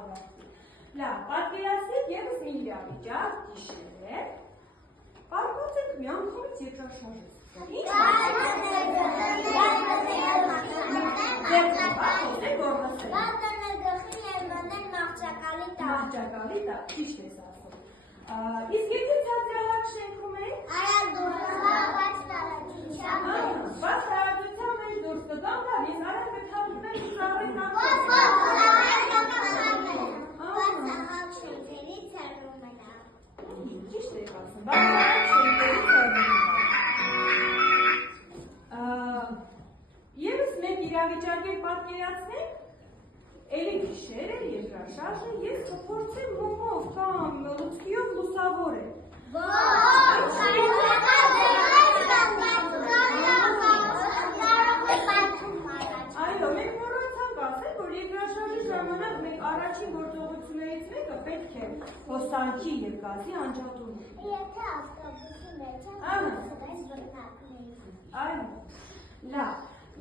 ավարտվի։ Լավ, պատկերացրեք ևս մի իրավիճակ, գիշեր է, կարկացեք մի անգամից երկրաշարժ։ Ինչ մահճակալի տակ, ճիշտ ես ասում։ Իսկ եթե ցածրահարկ շենքում եք, բաց տարածության մեջ դուրս կգամ, լավ, ես արև կթափում եմ իսրավրի ճիշտ եք ասում, բաց տարածք շենքերի ծառվում Եվս մեկ իրավիճակ է պատկերացնենք, էլի գիշեր է, երկրաշարժը, ես կփորձեմ մոմով կամ լուցկիով լուսավորել։ Այո, մենք մոռացանք ասել, որ երկրաշարժի ժամանակ մենք առաջին գործողություններից մեկը պետք է հոսանքի և գազի անջատում։ Եթե ավտոբուսի մեջ Այո, լավ։